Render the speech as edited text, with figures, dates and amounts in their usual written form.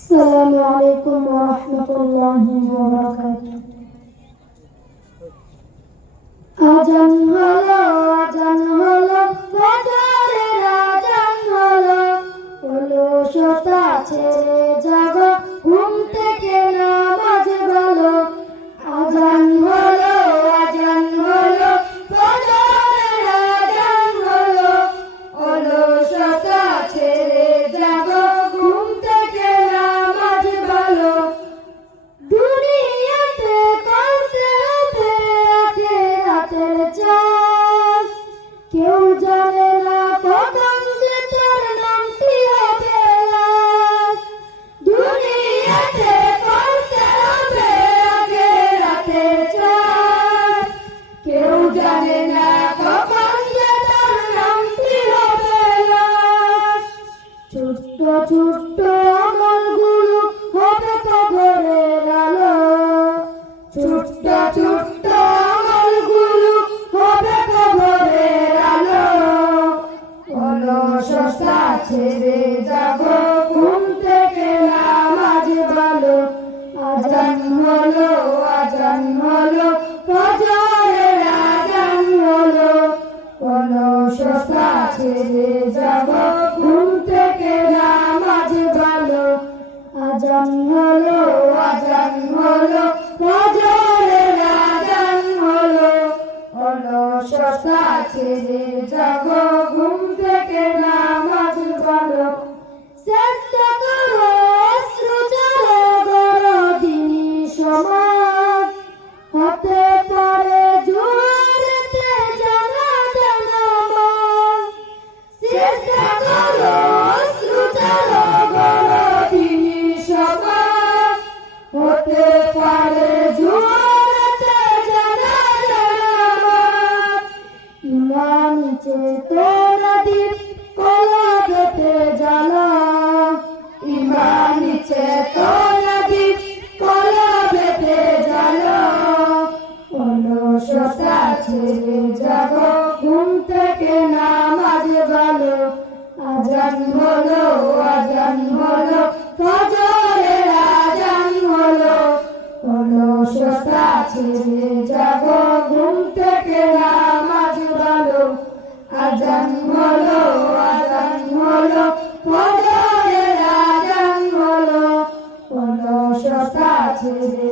السلام عليكم ورحمة الله وبركاته. আজান হলো ফজরের আজান হলো, অলসতা ছেড়ে জাগো, ঘুম থেকে নামাজ বলো। আজান হলো ফজরের আজান হলো, অলসতা ছেড়ে জাগো, ঘুম থেকে নামাজ বলো। দুনিয়াতে করতে হবে আখিরাতের চাষ, কেউ জানে না কখন যে তার নামটি হবে লাশ। দুনিয়াতে করতে হবে আখিরাতের চাষ, কেউ জানে না কখন যে তার নামটি হবে লাশ। ছোট্ট ছোট্ট আমলগুলো হবে কবরের আলো, ছোট্ট ছোট্ট আমলগুলো হবে কবরের আলো। অলসতা ছেড়ে যাবো, ঘুম থেকে নামাজ বলো। আজান হলো ফজরের আজান হলো, অলসতা ছেড়ে যাবো, ঘুম থেকে নামাজ বলো। আজান হলো ফজরের আজান হলো, অলসতা ছেড়ে যাবো, ঘুম থেকে নামাজ বলো। চেষ্টা করো অশ্রু ঝরো, গড়ো দিনী সমাজ, হতে পারে জোয়ারেতে জানাজা নামাজ। চেষ্টা করো অশ্রু ঝরো, গড়ো দিনী সমাজ, হতে পারে জোয়ারেতে জানাজা নামাজ। ইমানি চেতনা দ্বীপ কলবেতে জ্বালা, ইমানি চেতনা দ্বীপ কলবেতে জ্বালা। অলসতা ছেড়ে যাবো, ঘুম থেকে নামাজ বলো। আজান হলো ফজরের আজান হলো, অলসতা ছেড়ে যাবো, ঘুম থেকে নামাজ বলো। আজান হলো ফজরের আজান হলো, অলসতা ছেড়ে